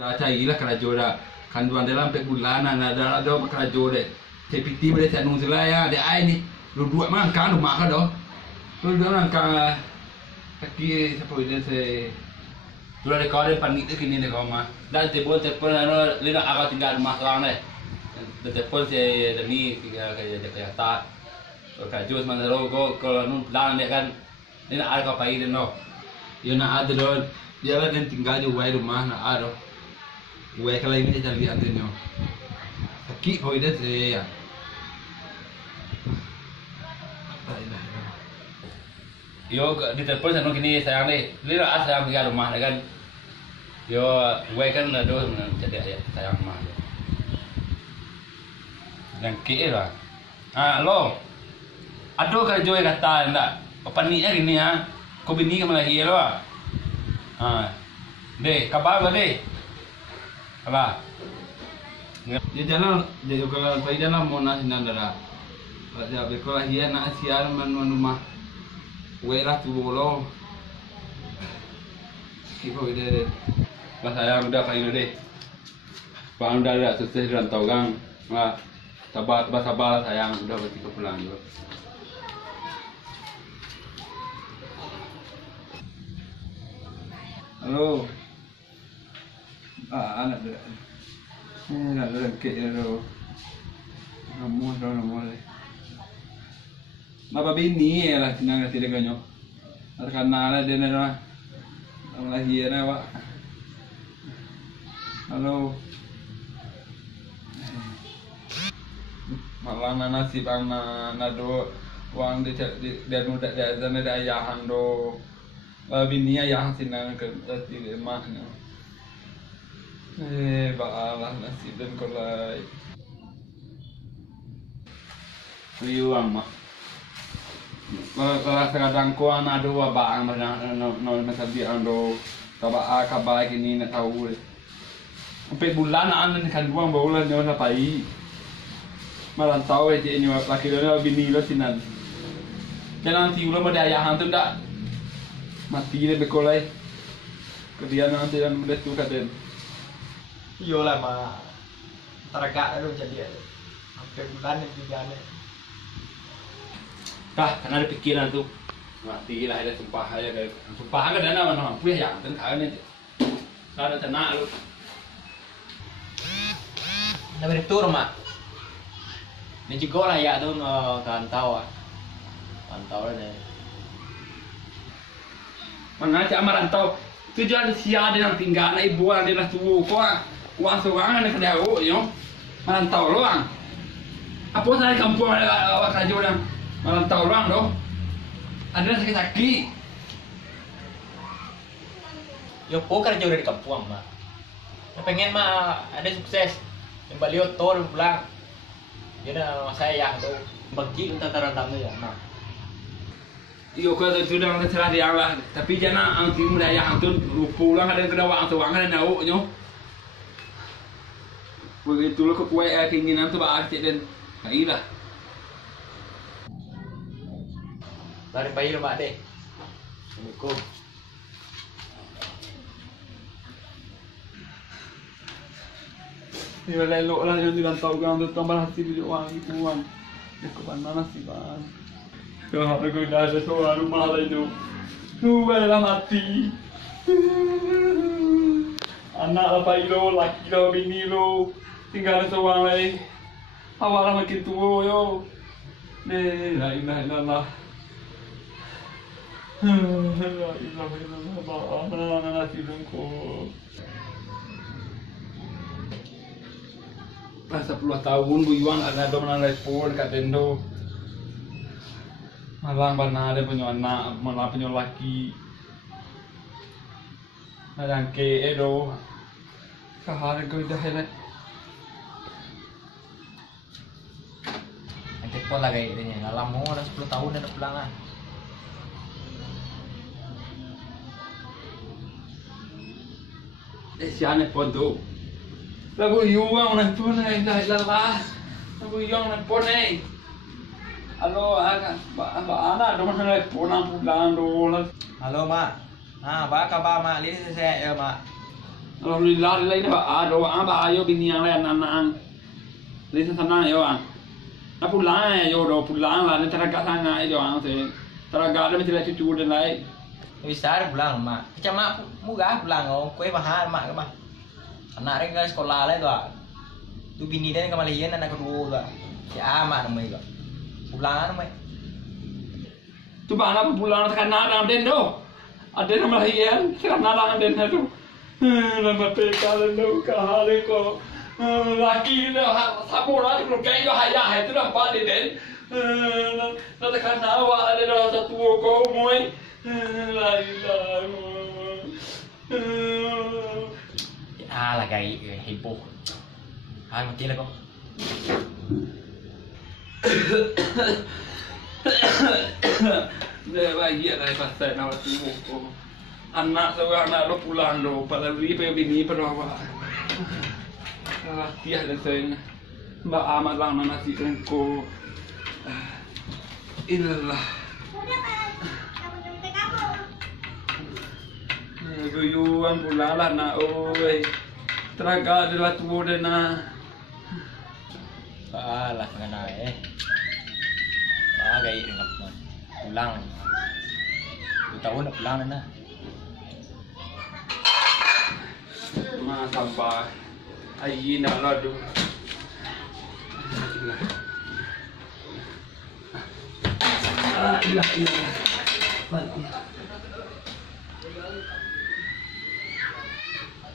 Carilah kerajo dah. Kanduan dalam 4 bulan ada kerajo deh. CPT boleh saya nung selaya ada ai ni. Lu dua mangkang lu mak dah. Lu dua mangkang kaki siapa dia saya. Lu ada kau ada panik tu kini deh kau mah. Dan telepon ada lina agak tinggal rumah orang deh. Telepon saya demi tinggal kayak tak. Kerajo mana kalau nung pelan dia kan lina ada kau pergi deh no. Dia nak ada dah. Dia lah dan tinggal di rumah nak ada. Kalau ini dia cari antennya. Kaki kau itu saya. Yo di telepon saya kini sayang ni. Lila sayang tinggal rumah kan. Yo kan ada jadi sayang rumah. Yang kiri lah. Lo. Aduh kerja yang kata enggak. Apa ni gini ya? Kau bini kamu lagi lo. Deh, kabar deh. Apa? Dia jalan, dia juga kalau jalan mau nasi nandara. Kalau bekolah dia nak siar manu rumah. Welah tu bolo. Kiko ide. Pas saya udah kayak deh. Bang udah ada sukses dan tahu gang. Sabar sayang udah berarti ke pulang juga. Halo. Anak dia. Nak lengkit dia tu. Nama dia. Napa bini lah senang hati dia kanyo. Ada kanal dia ni lah. Nama lagi dia pak. Halo. Malang nasi bang nado wang dia muda dia sana dia ayahan do. Bini ayah senang ke hati emahnya. Baalah nasi dan kolai. Riuang mak. Kalau sekarang kuan ada wabang mana macam dia ando kabar kini nak tahu. 4 bulan an kan 2 bulan dia sampai. Merantau aja ni laki dia bini lo sinan. Jangan tiu lo ada ayah hantu dak. Mati dia bekolai. Kemudian nanti dan mudah tu kaden. Iyo lah mah teragak lu jadi hampir bulan yang tinggalnya. Karena ada pikiran tu. Mati lah ada sumpah aja kayak sumpah kan ada mana punya yang kan kau ni. Ada tenang lu. Nak bertur mak. Ni juga lah ya tu kantau lah ni. Mana cak marantau tujuan sia dia yang tinggal na ibu dia dah tua kau. Uang seorang nak kena awak, yo. Merantau luang. Apa saya kampung awak kerja orang merantau luang doh. Ada sakit-sakit. Yo po kerja udah di kampung mah. Yang pengen mah ada sukses. Yang beliau tol pulang. Jadi saya yang tu bagi untuk terantau ya mah. Iyo kau tu sudah terserah dia lah. Tapi jangan angti muda yang tu pulang ada kena uang seorang ada awak yo. Begitu lo kue keinginan tu baca dan kailah. Dari bayi lo mak deh. Assalamualaikum. Dia lelok lah yang tidak tahu kan tu tambah hasil dia uang itu uang. Dia ke mana sih bang? Kalau aku dah ada seorang rumah lah itu, lah mati. Anak apa ilo, laki lo, bini lo. Tinggal seorang lagi. Awak lah makin tua yo. La ilaha illallah. La ilaha illallah. Mana nasi dengko. Masa 10 tahun bu Iwan ada mana telefon kat tendo. Malang bana ada punya anak, malang punya laki. Ada ke edo. Kahar ko dah helat. Telepon lah kayak ini, lama dah 10 tahun dah pulang lah. Siapa pun tu. Lagu Iwan nak pun ni dah lelah. Lagu Iwan nak pun ni. Halo, anak dong nak pulang pulang dong. Halo mak. Ba kabar mak, ini saya ya mak. Alhamdulillah lain ba doa ba ayo biniang le anak-anak. Ni senang yo ah. Na pulang yo do pulang lah ni teraga sana yo ang se. Teraga ada mesti cucu dan lain. Bisa pulang mak. Macam mak mugah pulang oh. Kue mahal mak ke mah. Anak ring ke sekolah lah tu ah. Tu bini dia ke Malaysia anak kedua tu ah. Si amat namanya tu. Pulang namanya. Tu bana pulang kan anak den do. Ada nama lain, sekarang anak den tu. Nama pekal do kahale ko. Laki dah sabu lah kalau kain dah hayah itu dah empat den. Nanti kan awak ada dah satu kau muai. Lailah. Lah gay heboh. Mati lah kau. Dah bayi ada pasal nak tunggu kau. Anak seorang anak lo pulang lo, pada beri bini pada awak. Tiada dan saya mbak amat lang nasi engko. Inilah. Guyuan pulang lah nak oi. Teraga adalah tubuh dan nak. Lah mengenai gay dengan pulang. 2 tahun dah pulang dah. Ma sabar. Ai nak ladu. Ilah.